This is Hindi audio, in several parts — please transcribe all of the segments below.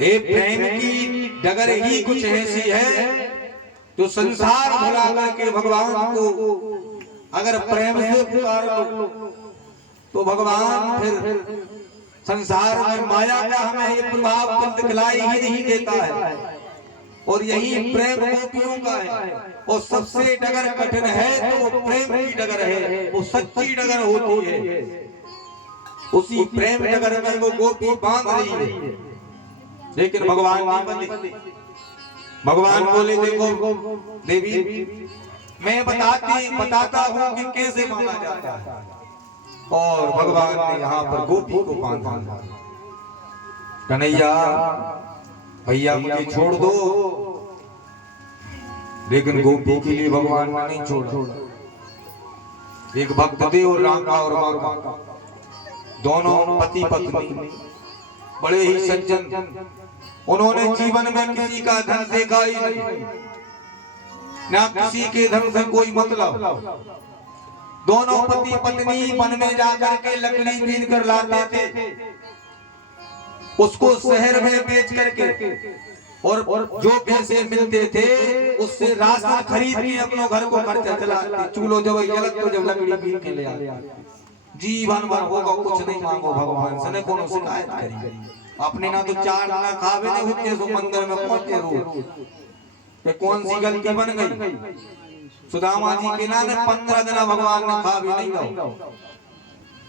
ये प्रेम की डगर ही कुछ ऐसी है जो संसार भुला करके भगवान को अगर प्रेम से पुकार लो तो भगवान फिर संसार में माया का हमें ये प्रभाव दिखलाई ही नहीं देता है। और यही प्रेम गोपियों का है। और सबसे डगर कठिन है तो वो प्रेम की डगर है, वो सच्ची डगर होती है। उसी प्रेम डगर में वो गोपी बांध रही है, लेकिन भगवान नहीं बंधी। भगवान बोले देखो देवी मैं बताता हूँ कि कैसे माना जाता है। और भगवान ने यहाँ पर गोपी को बांधा। कन्हैया भैया मुझे छोड़ दो, लेकिन गोपी के लिए भगवान ने नहीं छोड़ा। एक भक्त थे और राधा और माता दोनों पति पत्नी बड़े ही सज्जन। उन्होंने जीवन में किसी का धन देखा ही नहीं, ना किसी के धन से कोई मतलब। दोनों पति पत्नी वन में जाकर के लकड़ी बीन कर लाते थे, उसको शहर में बेच करके और जो पैसे मिलते थे उससे राशन खरीद के अपने घर को खर्चा चलाते। चूल्हो जब जलत तो जब लकड़ी बीन के ले आते। जीवन भर होगा कुछ नहीं मांगो भगवान से, न कोनो शिकायत करी। अपने ना तो चार ना खावे नहीं होते सो मंदिर में पहुंचे रोज। कौन सी गलती बन गई? सुदामा जी के ना 15 दिन भगवान ने खा भी नहीं दो।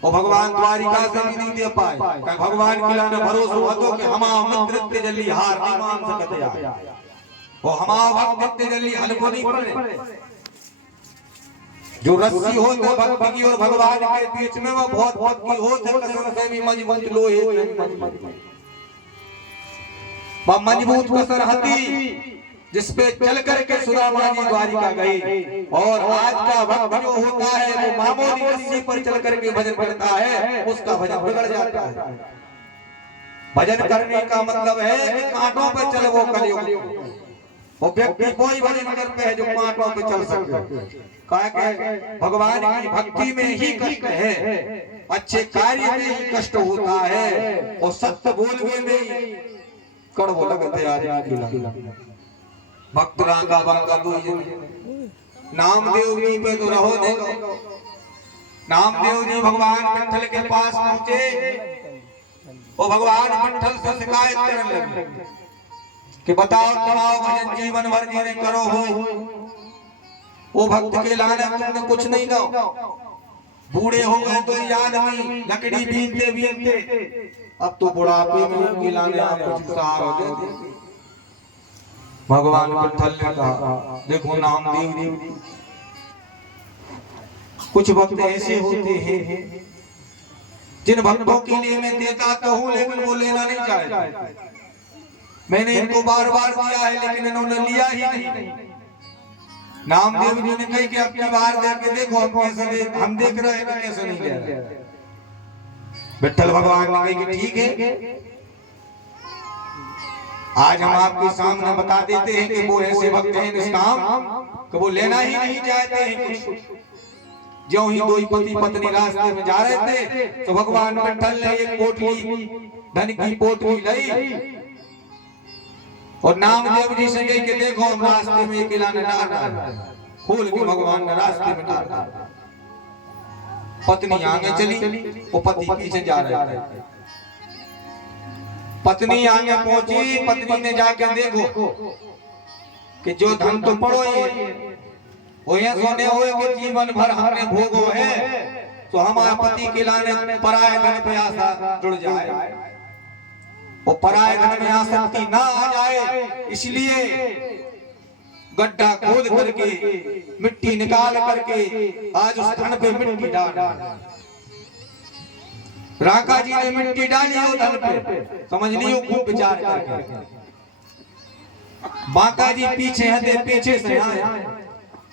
और भगवान द्वारिका से भी नहीं दे पाए। भगवान के लाने भरोसा हो कि हमा मित्र जल्दी हार नहीं मान सकते आ। वो हमा भक्त जल्दी हल्को नहीं पड़े। जो रस्सी हो तो भक्ति की और भगवान के बीच में वो बहुत भक्ति हो कसम से भी मजबूत लोहे वह मजबूत कसर हती जिसपे चल करके सुदामा जी द्वारिका गए। और आज का भक्त जो होता है वो मामूली रस्सी पर चल करके भजन करता है, उसका भजन बिगड़ जाता है। भजन करने का मतलब है कि कांटों पर चल वो कलयुग। वो व्यक्ति कोई भजन करते हैं जो कांटों पे चल सकते। भगवान की भक्ति में ही कष्ट है, अच्छे कार्य में ही कष्ट होता है, और सत्य बोलने में कड़वो लगते आदमी। भक्त रांगा बांगा दो नामदेव जी पे तो रहो देखो। नामदेव जी भगवान विट्ठल के पास पहुंचे और भगवान विट्ठल से शिकायत करने लगे कि बताओ तुम्हारा भजन जीवन भर जीने करो हो। वो भक्त के लाने तुमने कुछ नहीं दो। बूढ़े हो गए तो याद नहीं, लकड़ी बीनते बीनते अब तो बुढ़ापे में गिलाने आप कुछ सहारा दे। भगवान विट्ठल ने कहा देखो नामदेव जी, कुछ भक्त ऐसे होते हैं जिन भक्तों के लिए मैं देता तो हूं लेकिन वो लेना नहीं चाहते। मैंने इनको बार बार दिया है लेकिन इन्होंने लिया ही नहीं। नामदेव जी ने कही कि अपनी बार देके देखो हम देख रहे हैं कैसे नहीं दे रहे। विट्ठल भगवान ने कही कि ठीक है, आज हम आपके सामने बता देते हैं कि वो ऐसे भक्त हैं निष्काम कि वो लेना ही नहीं चाहते हैं कुछ। जो ही दो पति पत्नी रास्ते में जा रहे थे तो भगवान विट्ठल ने एक पोटली धन की पोटली लाई और नामदेव जी से कही कि देखो हम रास्ते में एक खिलाने डाल खोल के भगवान ने रास्ते में डाल। पत्नी आगे चली, वो पति पीछे जा रहे थे। पत्नी आगे पहुंची, पत्नी ने जाके देखो कि जो धन तो पड़ो ये वो ये सोने हुए कि जीवन भर हमने भोगो है, तो हमारे पति के लाने पराये धन पे आशा जुड़ जाए, वो पराये धन में आसक्ति ना आ जाए, इसलिए गड्ढा खोद करके मिट्टी निकाल करके आज उस धन पे मिट्टी डाल। राका जी ने मिट्टी डाली हो धन पे, समझ लियो खूब विचार करके। बांका जी पीछे हटे, पीछे से आए,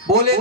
बोले